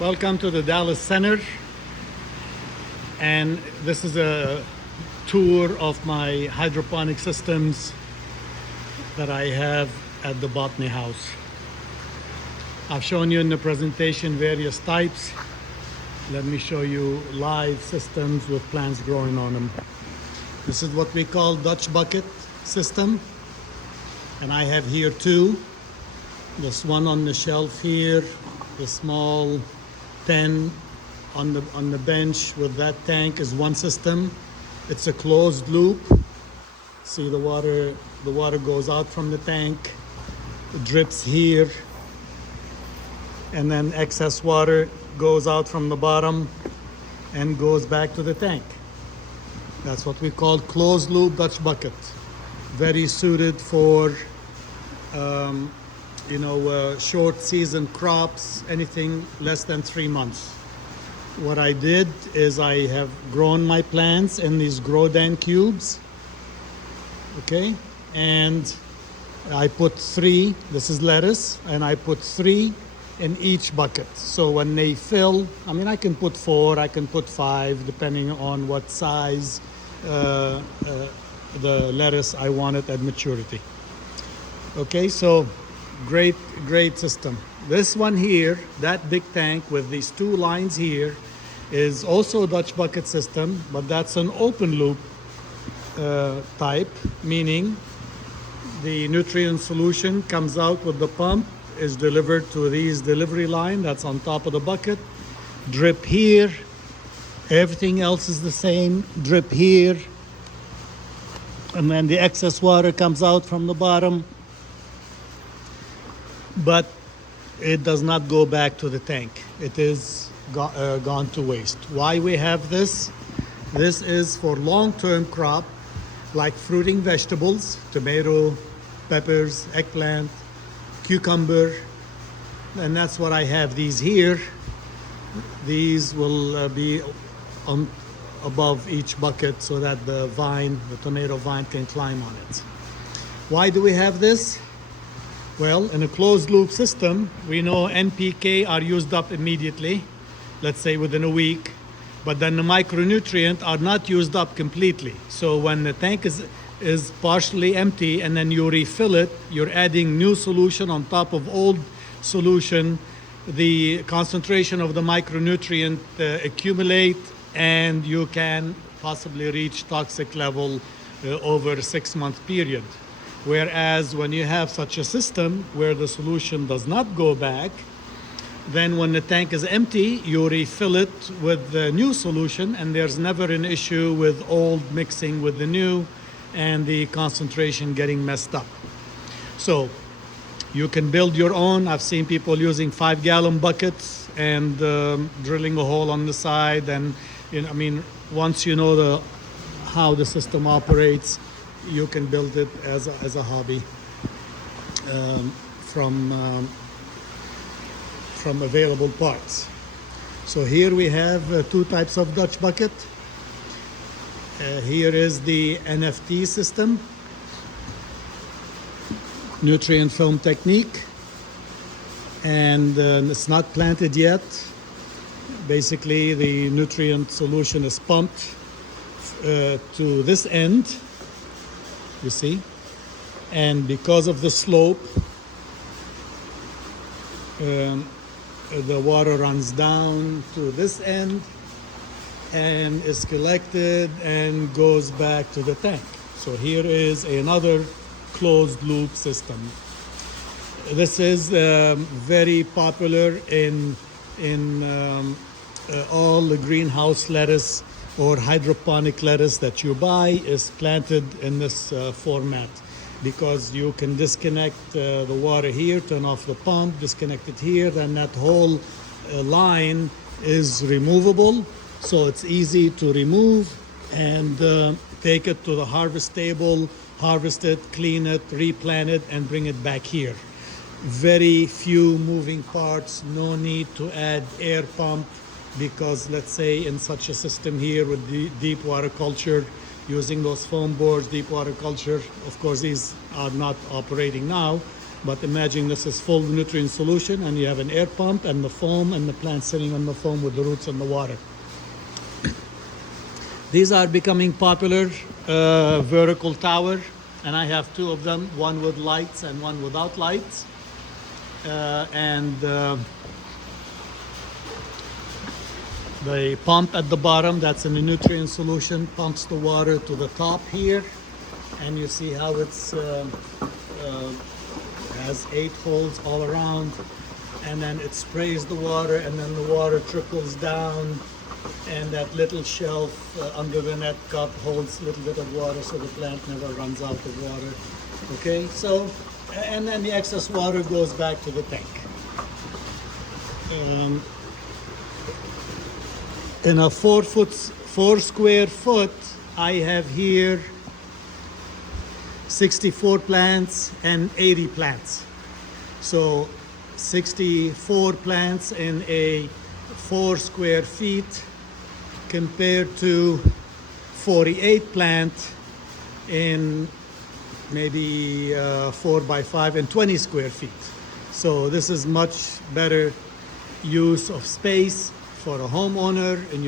Welcome to the Dallas Center, and this is a tour of my hydroponic systems that I have at the Botany House. I've shown you in the presentation various types. Let me show you live systems with plants growing on them. This is what we call Dutch bucket system, and I have here two. This one on the shelf here, the small 10 on the bench with that tank is one system. It's a closed loop. See the water goes out from the tank, it drips here, and then excess water goes out from the bottom and goes back to the tank. That's what we call closed loop Dutch bucket. Very suited for short season crops, anything less than 3 months. What I did is I have grown my plants in these Grodan cubes, okay, and I put 3, this is lettuce, and I put 3 in each bucket. So when they fill, I can put 4, I can put 5, depending on what size the lettuce I wanted at maturity. Okay, so great system. This one here, that big tank with these 2 lines here, is also a Dutch bucket system, but that's an open loop type, meaning the nutrient solution comes out with the pump, is delivered to these delivery line that's on top of the bucket, drip here, everything else is the same, drip here, and then the excess water comes out from the bottom, but it does not go back to the tank. It is gone to waste. Why we have this? This is for long-term crop like fruiting vegetables, tomato, peppers, eggplant, cucumber, and that's what I have these here. These will be above each bucket so that the tomato vine can climb on it. Why do we have this? Well, in a closed loop system, we know NPK are used up immediately, let's say within a week, but then the micronutrient are not used up completely. So when the tank is partially empty and then you refill it, you're adding new solution on top of old solution. The concentration of the micronutrient accumulate, and you can possibly reach toxic level over a 6-month period. Whereas when you have such a system where the solution does not go back, then when the tank is empty, you refill it with the new solution, and there's never an issue with old mixing with the new and the concentration getting messed up. So you can build your own. I've seen people using 5-gallon buckets and drilling a hole on the side, and once you know how the system operates, you can build it as a hobby from available parts. So here we have 2 types of Dutch bucket. Here is the NFT system, nutrient film technique, and it's not planted yet. Basically, the nutrient solution is pumped to this end, you see, and because of the slope, the water runs down to this end and is collected and goes back to the tank. So here is another closed loop system. This is very popular in all the greenhouse lettuce or hydroponic lettuce that you buy is planted in this format, because you can disconnect the water here, turn off the pump, disconnect it here, then that whole line is removable, so it's easy to remove and take it to the harvest table, harvest it, clean it, replant it, and bring it back here. Very few moving parts, no need to add air pump, because let's say in such a system here with the deep water culture, using those foam boards, deep water culture, of course these are not operating now, But imagine this is full nutrient solution and you have an air pump and the foam and the plant sitting on the foam with the roots in the water. These are becoming popular, vertical tower, and I have two of them, one with lights and one without lights. The pump at the bottom, that's in the nutrient solution, pumps the water to the top here, and you see how it's has 8 holes all around, and then it sprays the water, and then the water trickles down, and that little shelf under the net cup holds a little bit of water so the plant never runs out of water. Okay, so, and then the excess water goes back to the tank. In a 4 square foot, I have here 64 plants and 80 plants. So 64 plants in a 4 square feet compared to 48 plants in maybe 4 by 5 and 20 square feet. So this is much better use of space for a homeowner in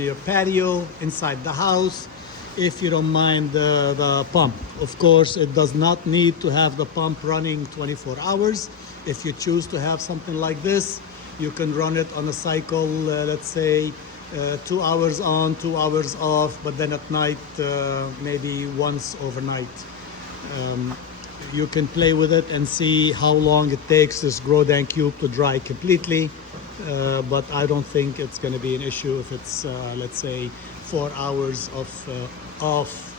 your patio, inside the house, if you don't mind the pump. Of course, it does not need to have the pump running 24 hours. If you choose to have something like this, you can run it on a cycle, let's say 2 hours on, 2 hours off, but then at night, maybe once overnight. You can play with it and see how long it takes this grow tank cube to dry completely. But I don't think it's going to be an issue if it's, let's say, 4 hours of off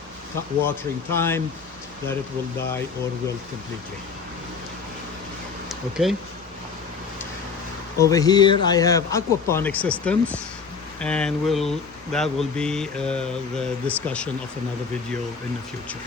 watering time, that it will die or wilt completely. Okay. Over here I have aquaponic systems, and that will be the discussion of another video in the future.